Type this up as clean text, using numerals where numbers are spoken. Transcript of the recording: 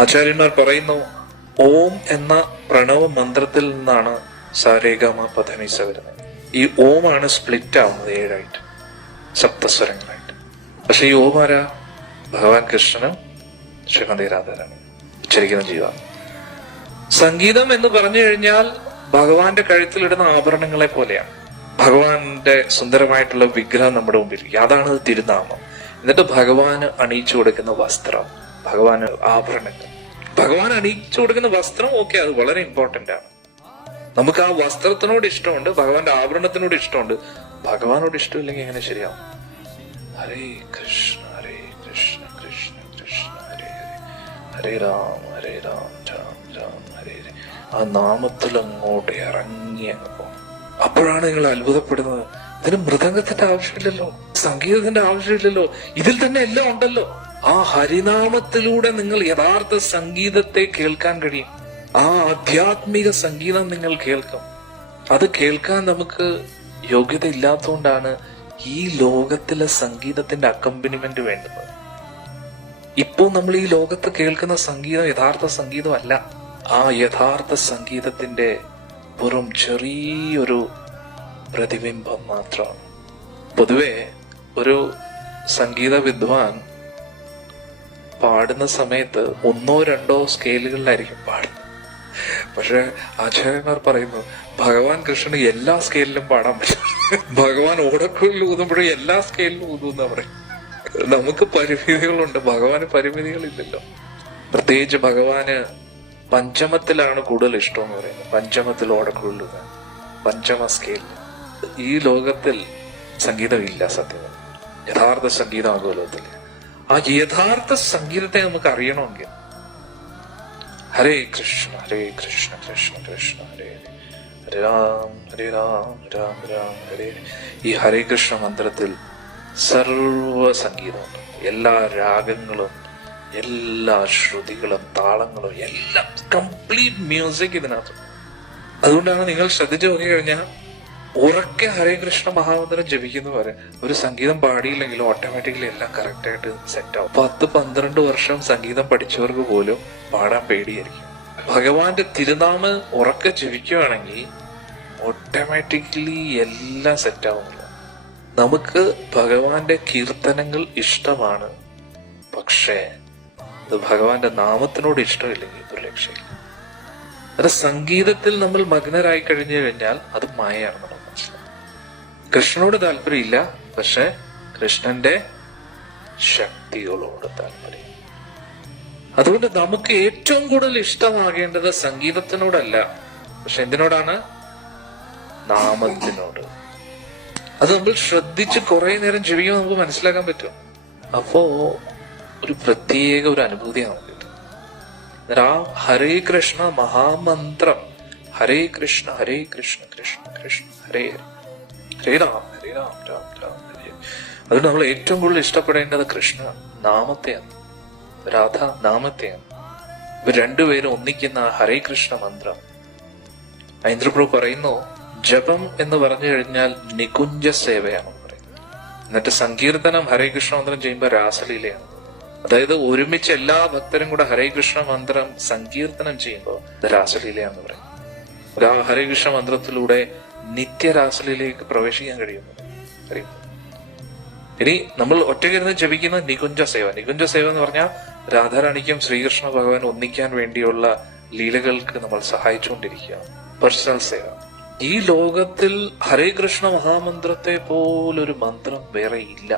ആചാര്യന്മാർ പറയുന്നു, ഓം എന്ന പ്രണവ മന്ത്രത്തിൽ നിന്നാണ് സാരേഗമ പധനിസ വരുന്നത്. ഈ ഓം ആണ് സ്പ്ലിറ്റ് ആവുന്നത് 7 സപ്തസ്വരങ്ങളായിട്ട്. പക്ഷെ ഈ ഓം ആരാ? ഭഗവാൻ കൃഷ്ണനും ശ്രീമതി രാധാരാണി ഉച്ചരിക്കുന്ന ജീവ. സംഗീതം എന്ന് പറഞ്ഞു കഴിഞ്ഞാൽ ഭഗവാന്റെ കഴുത്തിലിടുന്ന ആഭരണങ്ങളെ പോലെയാണ്. ഭഗവാന്റെ സുന്ദരമായിട്ടുള്ള വിഗ്രഹം നമ്മുടെ മുമ്പിൽ, അതാണ് തിരുനാമം. എന്നിട്ട് ഭഗവാന് അണിയിച്ചു കൊടുക്കുന്ന വസ്ത്രം, ഭഗവാന് ആഭരണങ്ങൾ, ഭഗവാൻ അണിയിച്ചു കൊടുക്കുന്ന വസ്ത്രം, ഓക്കെ, അത് വളരെ ഇമ്പോർട്ടന്റ് ആണ്. നമുക്ക് ആ വസ്ത്രത്തിനോട് ഇഷ്ടമുണ്ട്, ഭഗവാന്റെ ആഭരണത്തിനോട് ഇഷ്ടമുണ്ട്. ഭഗവാനോട് ഇഷ്ടമില്ലെങ്കിൽ എങ്ങനെ ശരിയാവും? ഹരേ കൃഷ്ണ ഹരേ കൃഷ്ണ കൃഷ്ണ കൃഷ്ണ ഹരേ ഹരേ, ഹരേ രാം രാം രാം ഹരേ ഹരേ. ആ നാമത്തിൽ അങ്ങോട്ട് ഇറങ്ങി അങ്ങ് പോകും. അപ്പോഴാണ് നിങ്ങൾ അത്ഭുതപ്പെടുന്നത്. ഇതിന് മൃദംഗത്തിന്റെ ആവശ്യമില്ലല്ലോ, സംഗീതത്തിന്റെ ആവശ്യമില്ലല്ലോ, ഇതിൽ തന്നെ എല്ലാം ഉണ്ടല്ലോ. ആ ഹരിനാമത്തിലൂടെ നിങ്ങൾ യഥാർത്ഥ സംഗീതത്തെ കേൾക്കാൻ കഴിയും. ആ ആധ്യാത്മിക സംഗീതം നിങ്ങൾ കേൾക്കും. അത് കേൾക്കാൻ നമുക്ക് യോഗ്യത ഇല്ലാത്തതുകൊണ്ടാണ് ഈ ലോകത്തിലെ സംഗീതത്തിന്റെ അക്കമ്പനിമെന്റ് വേണ്ടുന്നത്. ഇപ്പോൾ നമ്മൾ ഈ ലോകത്ത് കേൾക്കുന്ന സംഗീതം യഥാർത്ഥ സംഗീതമല്ല. ആ യഥാർത്ഥ സംഗീതത്തിന്റെ വെറും ചെറിയൊരു പ്രതിബിംബം മാത്രമാണ്. പൊതുവെ ഒരു സംഗീത വിദ്വാൻ പാടുന്ന സമയത്ത് 1-2 സ്കെയിലുകളിലായിരിക്കും പാടുന്നത്. പക്ഷെ ആചാര്യന്മാർ പറയുന്നു, ഭഗവാൻ കൃഷ്ണന് എല്ലാ സ്കെയിലിലും പാടാൻ പറ്റും. ഭഗവാൻ ഓടക്കുഴലിൽ ഊതുമ്പോഴും എല്ലാ സ്കെയിലിലും ഊതുന്ന പറയും. നമുക്ക് പരിമിതികളുണ്ട്, ഭഗവാന് പരിമിതികളില്ലല്ലോ. പ്രത്യേകിച്ച് ഭഗവാന് പഞ്ചമത്തിലാണ് കൂടുതൽ ഇഷ്ടം എന്ന് പറയുന്നത്. പഞ്ചമത്തിൽ ഓടക്കുഴലിൽ ഊതാൻ, പഞ്ചമ സ്കെയിലിൽ. ഈ ലോകത്തിൽ സംഗീതമില്ല. സത്യം യഥാർത്ഥ സംഗീതം ആ ലോകത്തിൽ. ആ യഥാർത്ഥ സംഗീതത്തെ നമുക്ക് അറിയണമെങ്കിൽ ഹരേ കൃഷ്ണ കൃഷ്ണ കൃഷ്ണ ഹരേ ഹരേ, ഹരേ രാം രാം രാം ഹരേ ഹരേ. ഈ ഹരേ കൃഷ്ണ മന്ത്രത്തിൽ സർവ സംഗീതമുണ്ട്. എല്ലാ രാഗങ്ങളും, എല്ലാ ശ്രുതികളും, താളങ്ങളും, എല്ലാം കംപ്ലീറ്റ് മ്യൂസിക് ഇതിനകത്ത്. അതുകൊണ്ടാണ് നിങ്ങൾ ശ്രദ്ധിച്ചു നോക്കി കഴിഞ്ഞാൽ ഉറക്കെ ഹരേ കൃഷ്ണ മഹാമന്ത്രം ജപിക്കുന്നവരെ ഒരു സംഗീതം പാടിയില്ലെങ്കിലും ഓട്ടോമാറ്റിക്കലി എല്ലാം കറക്റ്റ് ആയിട്ട് സെറ്റ് ആവും. 10-12 വർഷം സംഗീതം പഠിച്ചവർക്ക് പോലും പാടാൻ പേടിയായിരിക്കും. ഭഗവാന്റെ തിരുനാമം ഉറക്കെ ജപിക്കുകയാണെങ്കിൽ ഓട്ടോമാറ്റിക്കലി എല്ലാം സെറ്റ് ആവുന്നില്ല. നമുക്ക് ഭഗവാന്റെ കീർത്തനങ്ങൾ ഇഷ്ടമാണ്, പക്ഷേ അത് ഭഗവാന്റെ നാമത്തിനോട് ഇഷ്ടമില്ലെങ്കിൽ ഒരു രക്ഷയില്ല. അത് സംഗീതത്തിൽ നമ്മൾ മഗ്നരായി കഴിഞ്ഞു കഴിഞ്ഞാൽ അത് മായയാണ്. നമ്മൾ കൃഷ്ണനോട് താല്പര്യമില്ല, പക്ഷെ കൃഷ്ണന്റെ ശക്തികളോട് താല്പര്യം. അതുകൊണ്ട് നമുക്ക് ഏറ്റവും കൂടുതൽ ഇഷ്ടമാകേണ്ടത് സംഗീതത്തിനോടല്ല, പക്ഷെ എന്തിനോടാണ്? നാമത്തിനോട്. അത് നമ്മൾ ശ്രദ്ധിച്ച് കുറെ നേരം ജപിക്കുമ്പോൾ നമുക്ക് മനസ്സിലാക്കാൻ പറ്റും. അപ്പോ ഒരു പ്രത്യേക ഒരു അനുഭൂതിയാണ് നമുക്ക് കിട്ടും. ആ ഹരേ കൃഷ്ണ മഹാമന്ത്രം, ഹരേ കൃഷ്ണ കൃഷ്ണ കൃഷ്ണ ഹരേ ഹരേ, ഹരേ രാം രാം രാം ഹരേ. അതുകൊണ്ട് നമ്മൾ ഏറ്റവും കൂടുതൽ ഇഷ്ടപ്പെടേണ്ടത് കൃഷ്ണ നാമത്തെയാണ്, രാധ നാമത്തെയാണ്. ഇവർ രണ്ടുപേരും ഒന്നിക്കുന്ന ഹരേ കൃഷ്ണ മന്ത്രം. ഐന്ദ്രപ്രഭു പറയുന്നു, ജപം എന്ന് പറഞ്ഞു കഴിഞ്ഞാൽ നികുഞ്ച സേവയാണ് പറയുന്നത്. എന്നിട്ട് സങ്കീർത്തനം ഹരേ കൃഷ്ണ മന്ത്രം ചെയ്യുമ്പോൾ രാസലീലയാണ്. അതായത് ഒരുമിച്ച് എല്ലാ ഭക്തരും കൂടെ ഹരേ കൃഷ്ണ മന്ത്രം സങ്കീർത്തനം ചെയ്യുമ്പോൾ രാസലീലയാന്ന് പറയും. ആ ഹരേ കൃഷ്ണ മന്ത്രത്തിലൂടെ നിത്യരാസലയിലേക്ക് പ്രവേശിക്കാൻ കഴിയുന്നു. ഇനി നമ്മൾ ഒറ്റയ്ക്കിരുന്ന് ജപിക്കുന്ന നികുഞ്ച സേവ. നികുഞ്ച സേവ എന്ന് പറഞ്ഞാൽ രാധാറാണിക്കും ശ്രീകൃഷ്ണ ഭഗവാൻ ഒന്നിക്കാൻ വേണ്ടിയുള്ള ലീലകൾക്ക് നമ്മൾ സഹായിച്ചുകൊണ്ടിരിക്കുക, പേഴ്സണൽ സേവ. ഈ ലോകത്തിൽ ഹരേ കൃഷ്ണ മഹാമന്ത്രത്തെ പോലൊരു മന്ത്രം വേറെ ഇല്ല.